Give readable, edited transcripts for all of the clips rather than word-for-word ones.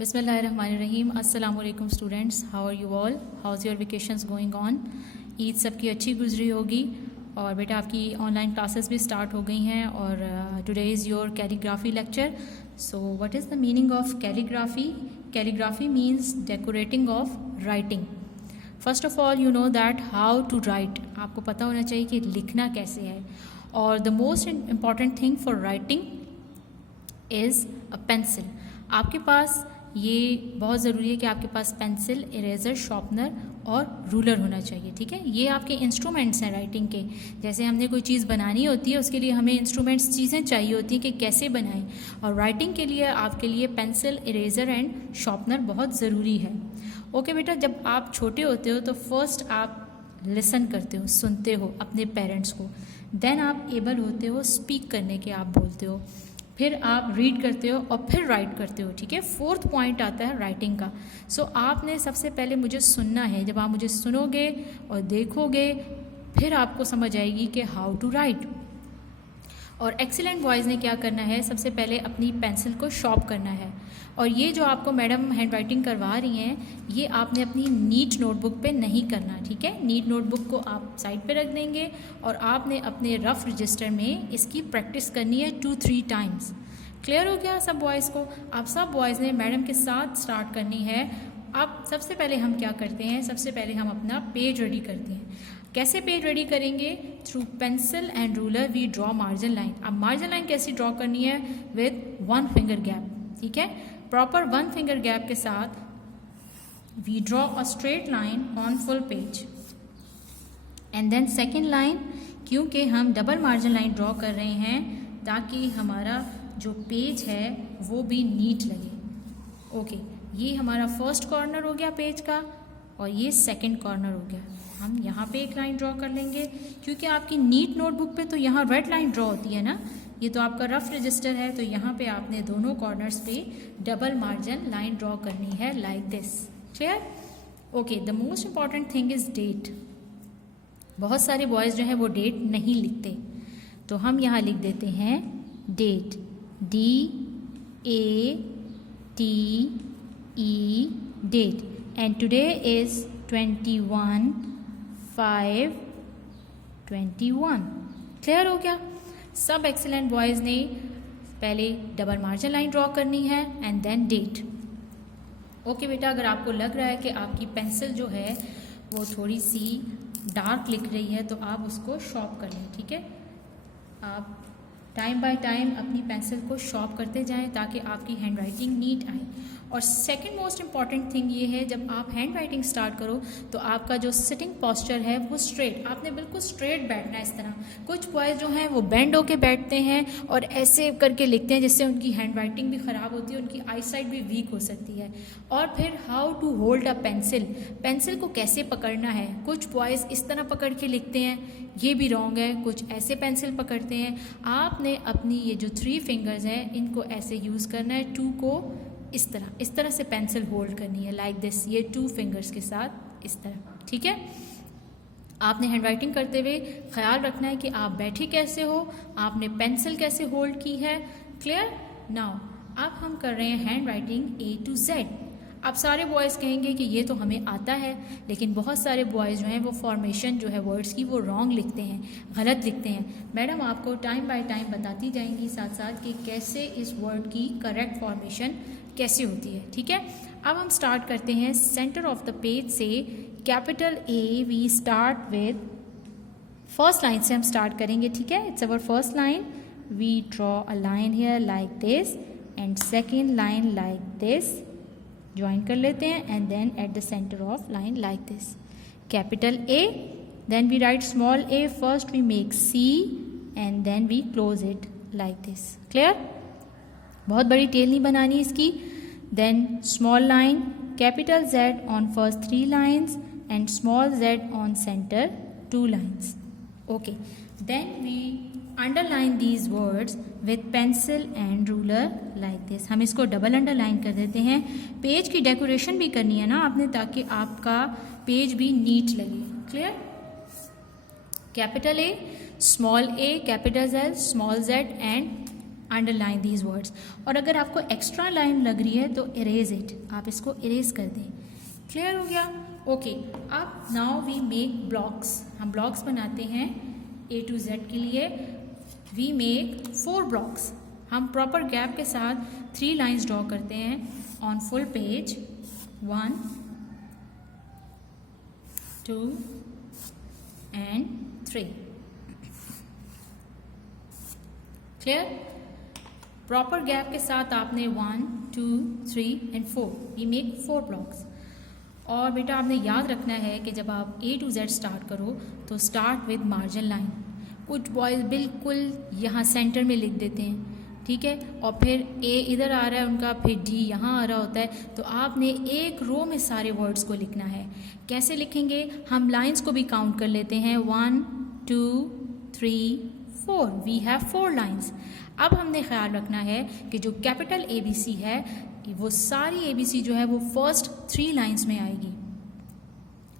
बिस्मिल्लाहिर्रहमानिर्रहीम। अस्सलाम वालेकुम students, how are you all? How is your vacations going on? Eid सबकी अच्छी गुजरी होगी और बेटा आपकी ऑनलाइन क्लासेस भी स्टार्ट हो गई हैं और today is your calligraphy lecture. So what is the meaning of calligraphy? Calligraphy means decorating of writing. First of all you know that how to write, आपको पता होना चाहिए कि लिखना कैसे है। और the most important thing for writing is a pencil. आपके पास ये बहुत ज़रूरी है कि आपके पास पेंसिल, इरेज़र, शार्पनर और रूलर होना चाहिए। ठीक है, ये आपके इंस्ट्रूमेंट्स हैं राइटिंग के। जैसे हमने कोई चीज़ बनानी होती है उसके लिए हमें इंस्ट्रूमेंट्स, चीज़ें चाहिए होती हैं कि कैसे बनाएं, और राइटिंग के लिए आपके लिए पेंसिल, इरेज़र एंड शार्पनर बहुत ज़रूरी है। ओके बेटा, जब आप छोटे होते हो तो फर्स्ट आप लिसन करते हो, सुनते हो अपने पेरेंट्स को, देन आप एबल होते हो स्पीक करने के, आप बोलते हो, फिर आप रीड करते हो और फिर राइट करते हो। ठीक है, फोर्थ पॉइंट आता है राइटिंग का। सो आपने सबसे पहले मुझे सुनना है। जब आप मुझे सुनोगे और देखोगे फिर आपको समझ आएगी कि हाउ टू राइट। और एक्सीलेंट बॉयज़ ने क्या करना है, सबसे पहले अपनी पेंसिल को शार्प करना है। और ये जो आपको मैडम हैंड राइटिंग करवा रही हैं, ये आपने अपनी नीट नोटबुक पे नहीं करना। ठीक है, नीट नोटबुक को आप साइड पे रख देंगे और आपने अपने रफ रजिस्टर में इसकी प्रैक्टिस करनी है 2-3 टाइम्स। क्लियर हो गया सब बॉयज़ को? आप सब बॉयज़ ने मैडम के साथ स्टार्ट करनी है। अब सबसे पहले हम क्या करते हैं, सबसे पहले हम अपना पेज रेडी करते हैं। कैसे पेज रेडी करेंगे? Through pencil and ruler we draw margin line. अब मार्जिन लाइन कैसी ड्रॉ करनी है? With 1 finger gap. ठीक है, प्रॉपर 1 फिंगर गैप के साथ we draw a straight line on full page and then second line, क्योंकि हम डबल मार्जिन लाइन ड्रॉ कर रहे हैं ताकि हमारा जो पेज है वो भी नीट लगे। ओके, ये हमारा फर्स्ट कॉर्नर हो गया पेज का और ये सेकंड कॉर्नर हो गया। हम यहाँ पे एक लाइन ड्रॉ कर लेंगे, क्योंकि आपकी नीट नोटबुक पे तो यहाँ रेड लाइन ड्रॉ होती है ना, ये तो आपका रफ रजिस्टर है, तो यहाँ पे आपने दोनों कॉर्नर्स पे डबल मार्जिन लाइन ड्रॉ करनी है like this. Clear? Okay, the most important thing is date. बहुत सारे बॉयज़ जो हैं वो डेट नहीं लिखते, तो हम यहाँ लिख देते हैं date, DATE, date. And today is 21/5/21। Clear हो गया? सब एक्सीलेंट बॉयज़ ने पहले डबल मार्जिन लाइन ड्रॉ करनी है एंड देन डेट। ओके बेटा, अगर आपको लग रहा है कि आपकी पेंसिल जो है वो थोड़ी सी डार्क लिख रही है तो आप उसको शार्प कर लें। ठीक है, आप टाइम बाय टाइम अपनी पेंसिल को शार्प करते जाएं ताकि आपकी हैंड राइटिंग नीट आए। और सेकंड मोस्ट इम्पॉर्टेंट थिंग ये है, जब आप हैंड राइटिंग स्टार्ट करो तो आपका जो सिटिंग पोस्चर है वो स्ट्रेट, आपने बिल्कुल स्ट्रेट बैठना है। इस तरह कुछ बॉयज़ जो हैं वो बेंड होके बैठते हैं और ऐसे करके लिखते हैं, जिससे उनकी हैंड राइटिंग भी ख़राब होती है, उनकी आई साइट भी वीक हो सकती है। और फिर how to hold a pencil, pencil को कैसे पकड़ना है। कुछ बॉयज़ इस तरह पकड़ के लिखते हैं, ये भी रॉन्ग है। कुछ ऐसे पेंसिल पकड़ते हैं। आपने अपनी ये जो 3 फिंगर्स हैं इनको ऐसे यूज़ करना है, 2 को इस तरह से पेंसिल होल्ड करनी है लाइक दिस, ये 2 फिंगर्स के साथ इस तरह। ठीक है, आपने हैंड राइटिंग करते हुए ख्याल रखना है कि आप बैठे कैसे हो, आपने पेंसिल कैसे होल्ड की है। क्लियर? नाउ अब हम कर रहे हैं hand writing A to Z। अब सारे बॉयज़ कहेंगे कि ये तो हमें आता है, लेकिन बहुत सारे बॉयज़ जो हैं वो फॉर्मेशन जो है वर्ड्स की वो रॉन्ग लिखते हैं, गलत लिखते हैं। मैडम आपको टाइम बाय टाइम बताती जाएंगी साथ साथ कि कैसे इस वर्ड की करेक्ट फॉर्मेशन कैसे होती है। ठीक है, अब हम स्टार्ट करते हैं सेंटर ऑफ द पेज से। Capital A we start with first line से हम स्टार्ट करेंगे। ठीक है, it's our first line. We draw a line here like this and second line like this, join कर लेते हैं and then at the center of line like this. Capital A, then we write small a, first we make C and then we close it like this. Clear? बहुत बड़ी tail नहीं बनानी इसकी। Then small line, capital Z on first 3 lines and small z on centre 2 lines. Okay, then we underline these words with pencil and ruler like this. हम इसको double underline कर देते हैं। पेज की डेकोरेशन भी करनी है ना आपने, ताकि आपका पेज भी नीट लगे। Clear? Capital A, small a, capital Z, small z and underline these words. और अगर आपको एक्स्ट्रा लाइन लग रही है तो इरेज इट, आप इसको इरेज कर दें। क्लियर हो गया? ओके, अब नाउ वी मेक ब्लॉक्स। हम ब्लॉक्स बनाते हैं A to Z के लिए। We make 4 blocks. हम प्रॉपर गैप के साथ 3 लाइन्स ड्रॉ करते हैं on full page. 1 2 and 3। Clear? Proper gap के साथ आपने 1 2 3 and 4 वी मेक 4 ब्लॉक्स। और बेटा आपने याद रखना है कि जब आप A to Z स्टार्ट करो तो स्टार्ट विद मार्जिन लाइन। कुछ बॉयज़ बिल्कुल यहाँ सेंटर में लिख देते हैं, ठीक है, और फिर A इधर आ रहा है उनका, फिर D यहाँ आ रहा होता है, तो आपने एक रो में सारे वर्ड्स को लिखना है। कैसे लिखेंगे? हम लाइंस को भी काउंट कर लेते हैं। 1 2 3 4, वी हैव 4 लाइंस। अब हमने ख्याल रखना है कि जो कैपिटल ABC है वो सारी ABC जो है वो फर्स्ट 3 लाइंस में आएगी।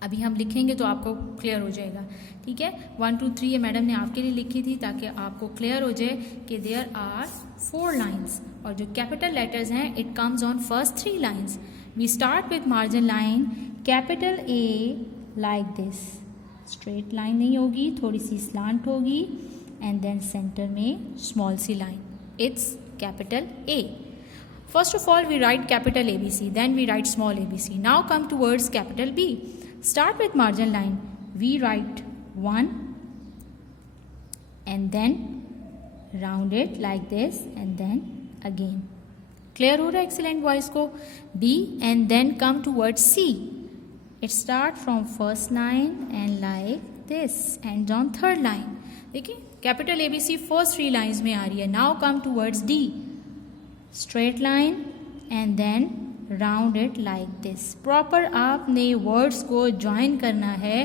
अभी हम लिखेंगे तो आपको क्लियर हो जाएगा, ठीक है। 1 2 3 ये मैडम ने आपके लिए लिखी थी ताकि आपको क्लियर हो जाए कि देयर आर 4 लाइंस, और जो कैपिटल लेटर्स हैं it comes on first 3 lines. We start with margin line, capital A like this, straight line नहीं होगी, थोड़ी सी स्लांट होगी, एंड देन सेंटर में स्मॉल सी line, it's capital A. First of all, we write capital ABC, then we write small ABC. Now come towards capital B. Start with margin line. We write 1 and then round it like this and then again. Clear हो रहा है excellent boys को? B and then come towards C. It start from first line and like this and on third line. देखिए capital ABC first 3 lines में आ रही है. Now come towards D. Straight line and then round it like this. Proper आपने words को join करना है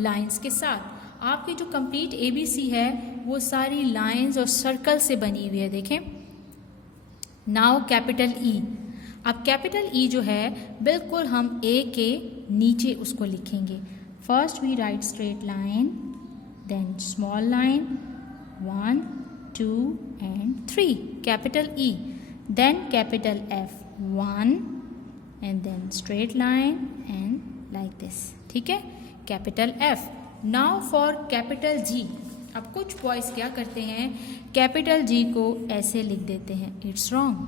lines के साथ। आपकी जो complete ABC है वो सारी lines और circle से बनी हुई है, देखें। Now capital E. अब capital E जो है बिल्कुल हम A के नीचे उसको लिखेंगे। First we write straight line, then small line, 1 2 and 3, capital E. Then capital F, 1 and then straight line and like this, ठीक है, capital F. Now for capital G. अब कुछ बॉयज क्या करते हैं, capital G को ऐसे लिख देते हैं, it's wrong.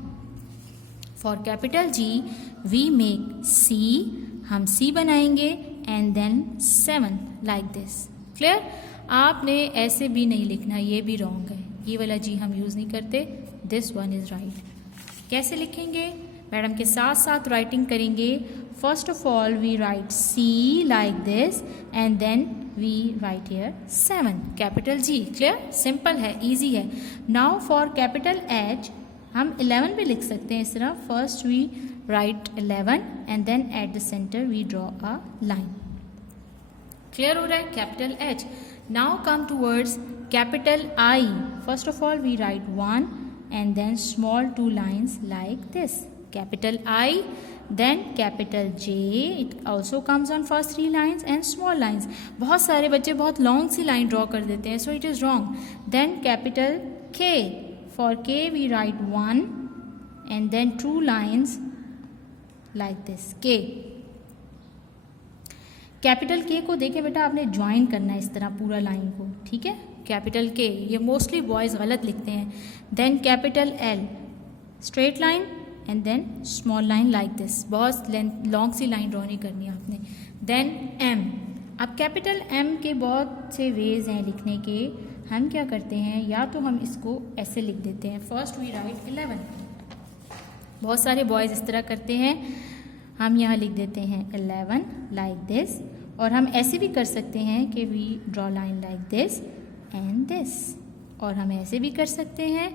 For capital G we make C, हम C बनाएंगे and then 7 like this. Clear? आपने ऐसे भी नहीं लिखना, ये भी wrong है, ये वाला G हम यूज़ नहीं करते, this one is right. कैसे लिखेंगे? मैडम के साथ साथ राइटिंग करेंगे। First of all we write C like this and then we write here 7, capital G. Clear? Simple है, इजी है। नाउ फॉर कैपिटल H हम 11 भी लिख सकते हैं इस तरह। First we write 11 and then at the center we draw a line. Clear हो रहा है? Capital H. Now come towards capital I. First of all we write 1 and then small 2 lines like this, capital I, then capital J. It also comes on first 3 lines and small lines. बहुत सारे बच्चे बहुत long सी line draw कर देते हैं, so it is wrong. Then capital K. For K we write 1 and then 2 lines like this, K. Capital K को देखे बेटा आपने ज्वाइन करना है इस तरह पूरा लाइन को, ठीक है, कैपिटल K. ये मोस्टली बॉयज़ गलत लिखते हैं. Then capital L, straight line and then small line like this. बहुत लॉन्ग सी लाइन ड्रॉ नहीं करनी आपने. Then M. अब कैपिटल M के बहुत से वेज हैं लिखने के. हम क्या करते हैं, या तो हम इसको ऐसे लिख देते हैं, फर्स्ट वी राइट 11. बहुत सारे बॉयज़ इस तरह करते हैं. हम यहाँ लिख देते हैं 11 लाइक दिस, और हम ऐसे भी कर सकते हैं कि we draw line like this and this, और हम ऐसे भी कर सकते हैं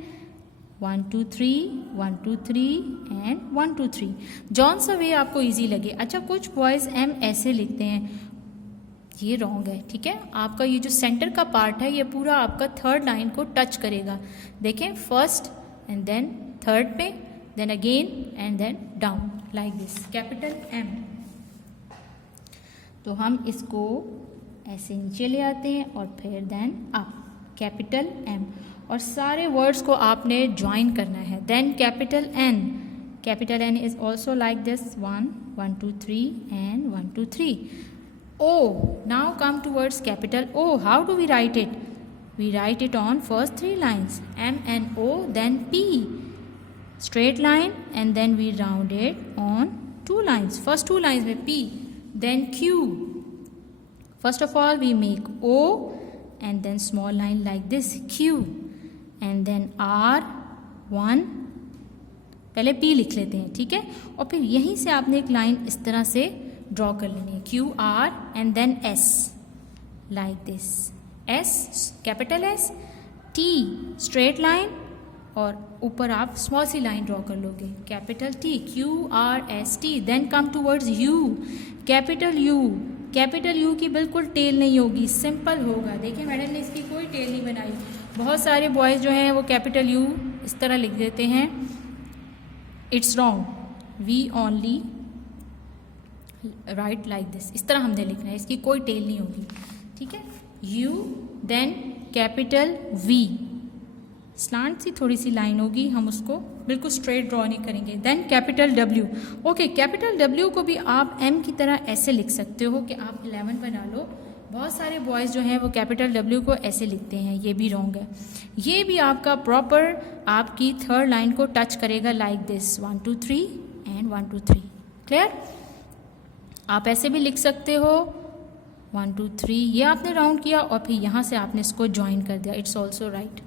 1 2 3 1 2 3 एंड 1 2 3. जौन सा वे आपको इजी लगे. अच्छा, कुछ बॉयज़ M ऐसे लिखते हैं, ये रॉन्ग है, ठीक है. आपका ये जो सेंटर का पार्ट है ये पूरा आपका थर्ड लाइन को टच करेगा. देखें, फर्स्ट एंड देन थर्ड पे, then again and then down like this, capital M. तो हम इसको ऐसे नीचे ले आते हैं और फिर देन अप, कैपिटल M. और सारे वर्ड्स को आपने ज्वाइन करना है. Then capital N is also like this 1 1 2 3 and 1 2 3. O, now come towards capital O. How do we write it? We write it on first 3 lines, M and O, then P, straight line, and then we round it on 2 lines. First 2 lines with P, then Q. First of all we make O and then small line like this, Q, and then R 1, पहले P लिख लेते हैं, ठीक है. और फिर यहीं से आपने एक लाइन इस तरह से ड्रॉ कर लेनी है, Q R and then S like this, S capital S, T straight line, और ऊपर आप स्मॉल सी लाइन ड्रॉ कर लोगे, capital T, Q R S T. Then come towards U, capital U की बिल्कुल टेल नहीं होगी, सिंपल होगा. देखिए मैडम ने इसकी कोई टेल नहीं बनाई. बहुत सारे बॉयज़ जो हैं वो कैपिटल U इस तरह लिख देते हैं. It's wrong. We only write like this. इस तरह हमने लिखना है, इसकी कोई टेल नहीं होगी, ठीक है. U, then capital V, slant सी थोड़ी सी लाइन होगी, हम उसको बिल्कुल स्ट्रेट ड्रॉ नहीं करेंगे. Then capital W. Okay, capital W को भी आप M की तरह ऐसे लिख सकते हो कि आप 11 बना लो. बहुत सारे बॉयज़ जो हैं वो कैपिटल W को ऐसे लिखते हैं, ये भी रॉन्ग है. ये भी आपका प्रॉपर आपकी थर्ड लाइन को टच करेगा लाइक दिस, 1 2 3 and 1 2 3. क्लियर. आप ऐसे भी लिख सकते हो 1 2 3, ये आपने राउंड किया और फिर यहाँ से आपने इसको ज्वाइन कर दिया. It's also right,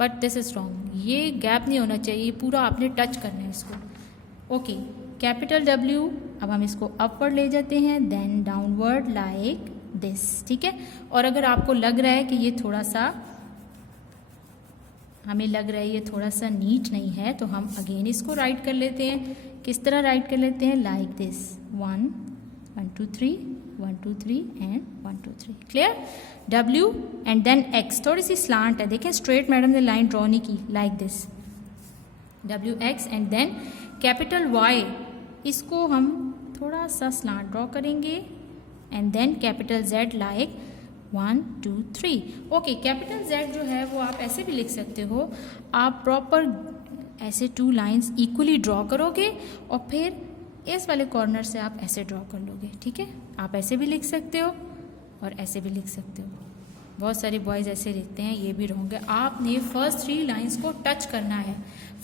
but this is wrong. ये गैप नहीं होना चाहिए, पूरा आपने टच करना है इसको. Okay, capital W. अब हम इसको अपवर्ड ले जाते हैं, देन डाउनवर्ड लाइक दिस, ठीक है. और अगर आपको लग रहा है कि ये थोड़ा सा, हमें लग रहा है ये थोड़ा सा नीट नहीं है, तो हम अगेन इसको राइट कर लेते हैं. किस तरह राइट कर लेते हैं? Like this, 1 1 2 3 1 2 3 and 1 2 3. Clear. W and then X, थोड़ी सी स्लांट है, देखें स्ट्रेट मैडम ने लाइन ड्रॉ नहीं की, like this, W X and then capital Y. इसको हम थोड़ा सा स्लांट ड्रॉ करेंगे and then capital Z like 1 2 3. Okay, capital Z जो है वो आप ऐसे भी लिख सकते हो. आप प्रॉपर ऐसे 2 लाइंस इक्वली ड्रॉ करोगे और फिर इस वाले कॉर्नर से आप ऐसे ड्रॉ कर लोगे, ठीक है. आप ऐसे भी लिख सकते हो और ऐसे भी लिख सकते हो. बहुत सारे बॉयज़ ऐसे लिखते हैं, ये भी रॉन्ग है. आपने फर्स्ट 3 लाइंस को टच करना है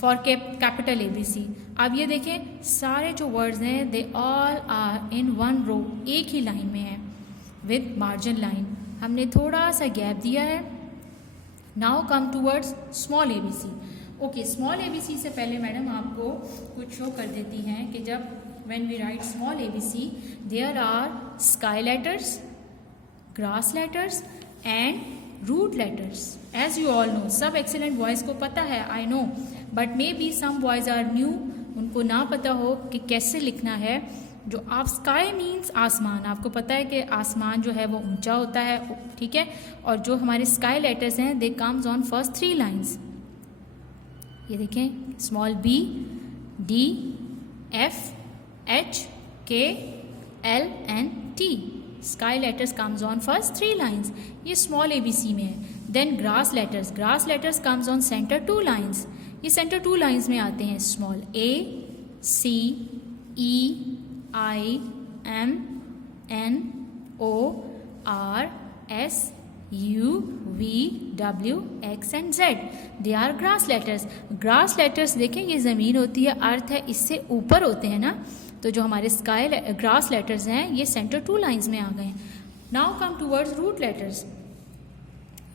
फॉर कैपिटल ABC. अब ये देखें सारे जो वर्ड्स हैं दे ऑल आर इन 1 रो, एक ही लाइन में है विद मार्जिन लाइन. हमने थोड़ा सा गैप दिया है. Now come towards small ABC. Okay, small ABC से पहले मैडम आपको कुछ शो कर देती हैं कि जब when we write small ABC there are sky letters, grass letters and root letters. As you all know, सब excellent boys को पता है, I know, but maybe some boys are new, उनको ना पता हो कि कैसे लिखना है. जो आप स्काई मीन्स आसमान, आपको पता है कि आसमान जो है वो ऊंचा होता है, ठीक है. और जो हमारे स्काई लेटर्स हैं they comes on first 3 lines. ये देखें, small B, D, F, H, K, L and T. Sky letters comes on first 3 lines. ये स्मॉल ABC में है. Then grass letters comes on centre 2 lines. ये center 2 lines में आते हैं. Small A, C, E, I, M, N, O, R, S, U, V, W, X and Z. They are grass letters. Grass letters देखें, ये ज़मीन होती है, अर्थ है, इससे ऊपर होते हैं ना. तो जो हमारे स्काई ग्रास लेटर्स हैं ये सेंटर 2 लाइंस में आ गए. Now come towards root letters.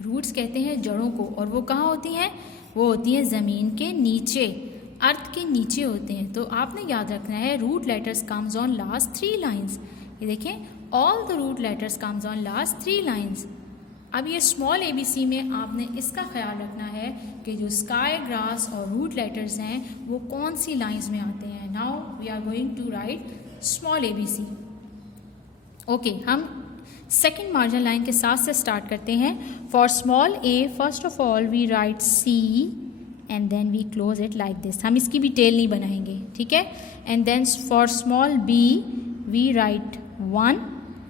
Roots कहते हैं जड़ों को, और वो कहाँ होती हैं? वो होती हैं ज़मीन के नीचे, अर्थ के नीचे होते हैं. तो आपने याद रखना है root letters comes on last 3 lines. ये देखें, all the root letters comes on last 3 lines. अब ये स्मॉल ABC में आपने इसका ख्याल रखना है कि जो स्काई, ग्रास और रूट लेटर्स हैं वो कौन सी लाइंस में आते हैं. Now we are going to write small ABC. Okay, हम सेकेंड मार्जिन लाइन के साथ से स्टार्ट करते हैं. For small A first of all we write C and then we close it like this. हम इसकी भी टेल नहीं बनाएंगे, ठीक है. And then for small B we write 1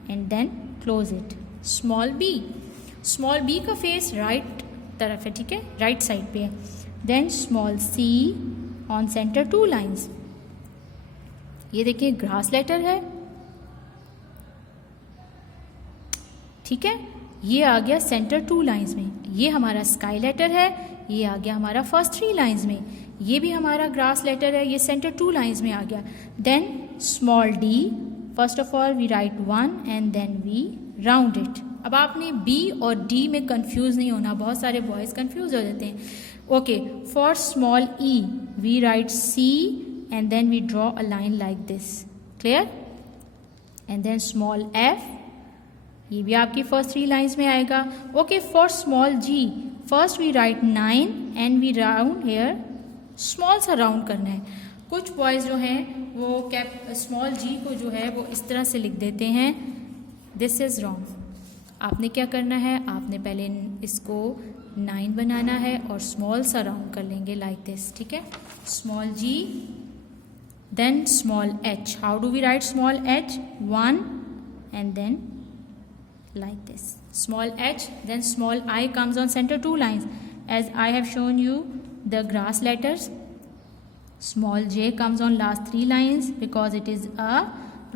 and then close it. Small B का फेस राइट तरफ है, ठीक है, राइट साइड पे है. Then small C on centre 2 lines. ये देखिए ग्रास लेटर है, ठीक है, ये आ गया सेंटर 2 लाइन्स में. ये हमारा स्काई लेटर है, ये आ गया हमारा फर्स्ट 3 लाइन्स में. ये भी हमारा ग्रास लेटर है, ये सेंटर 2 लाइन्स में आ गया. Then small d, first of all we write 1 and then we round it. अब आपने बी और डी में कंफ्यूज नहीं होना, बहुत सारे बॉयज़ कंफ्यूज हो जाते हैं. Okay, for small e we write c and then we draw a line like this. Clear? And then small f, ये भी आपकी फर्स्ट 3 लाइन्स में आएगा. Okay, for small g first we write 9 and we round here, small सा round करना है. कुछ boys जो हैं वो स्मॉल जी को जो है वो इस तरह से लिख देते हैं. This is wrong. आपने क्या करना है, आपने पहले इसको 9 बनाना है और स्मॉल सा राउंड कर लेंगे लाइक दिस. ठीक है, small g then small h. How do we write small h? 1 and then like this, small h, then small I comes on center 2 lines as I have shown you the grass letters. Small j comes on last 3 lines because it is a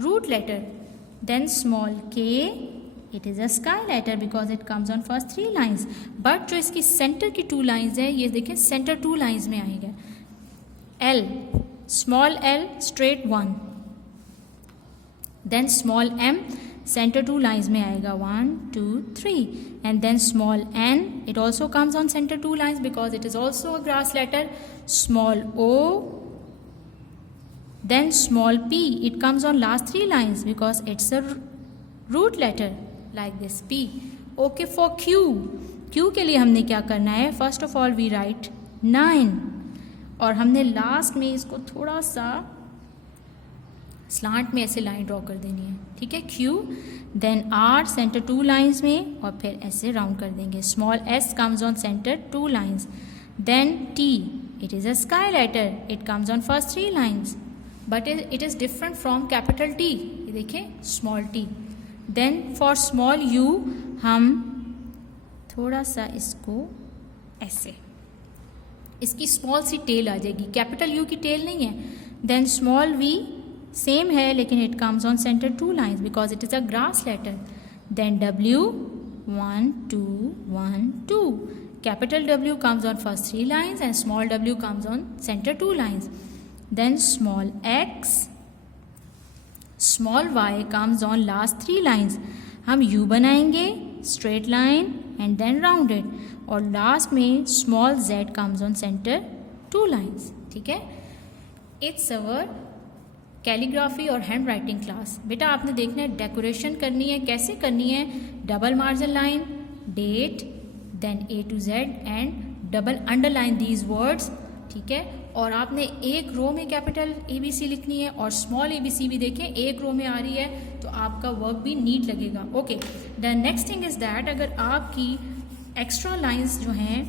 root letter. Then small k, it is a sky letter because it comes on first 3 lines. But जो इसकी center की 2 lines है, ये देखें center 2 lines में आएगा. L, small l straight 1, then small m centre 2 lines में आएगा 1 2 3 and then small n, it also comes on centre 2 lines because it is also a grass letter. Small o, then small p, it comes on last 3 lines because it's a root letter like this p. Okay, for q के लिए हमने क्या करना है, first of all we write 9 और हमने last में इसको थोड़ा सा स्लांट में ऐसे लाइन ड्रॉ कर देनी है. ठीक है, Q, then R centre 2 lines में और फिर ऐसे राउंड कर देंगे. Small s comes on centre 2 lines. Then T, it is a sky letter, it comes on first 3 lines but it is different from capital T. ये देखिए small t. Then for small u हम थोड़ा सा इसको ऐसे, इसकी small C tell आ जाएगी, capital U की टेल नहीं है. देन स्मॉल v सेम है लेकिन it comes on centre 2 lines because it is a grass letter. Then W 1 2 1 2, capital W comes on first 3 lines and small w comes on center 2 lines. Then small x, small y comes on last 3 lines. हम U बनाएंगे straight line and then rounded और last में small z comes on center 2 lines. ठीक है, it's our calligraphy और hand writing class. बेटा आपने देखना है डेकोरेशन करनी है, कैसे करनी है, double margin line, date, then A to Z and double underline these words. ठीक है, और आपने एक रो में कैपिटल ABC लिखनी है और स्मॉल ABC भी देखें एक रो में आ रही है तो आपका वर्क भी नीट लगेगा. Okay, the next thing is that अगर आपकी एक्स्ट्रा लाइंस जो हैं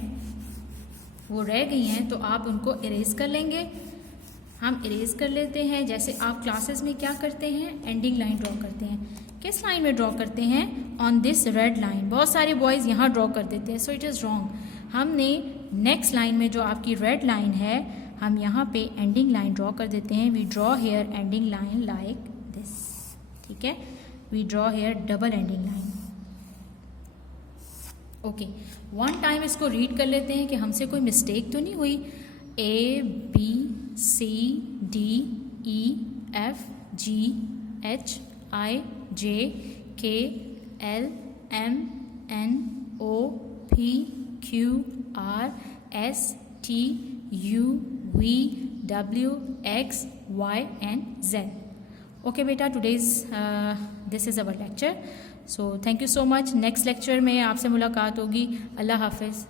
वो रह गई हैं तो आप उनको इरेज कर लेंगे. हम इरेज कर लेते हैं. जैसे आप क्लासेस में क्या करते हैं, एंडिंग लाइन ड्रॉ करते हैं. किस लाइन में ड्रॉ करते हैं, ऑन दिस रेड लाइन. बहुत सारे बॉयज़ यहाँ ड्रॉ कर देते हैं, सो इट इज़ रॉन्ग. हमने नेक्स्ट लाइन में जो आपकी रेड लाइन है हम यहाँ पे एंडिंग लाइन ड्रॉ कर देते हैं. We draw here ending line like this. ठीक है, we draw here double ending line. Okay, one time इसको रीड कर लेते हैं कि हमसे कोई मिस्टेक तो नहीं हुई. A B C D E F G H I J K L M N O P Q R S T U V W X Y and Z. Okay beta, today's this is our lecture. So thank you so much. Next lecture में आपसे मुलाकात होगी. अल्लाह हाफिज़.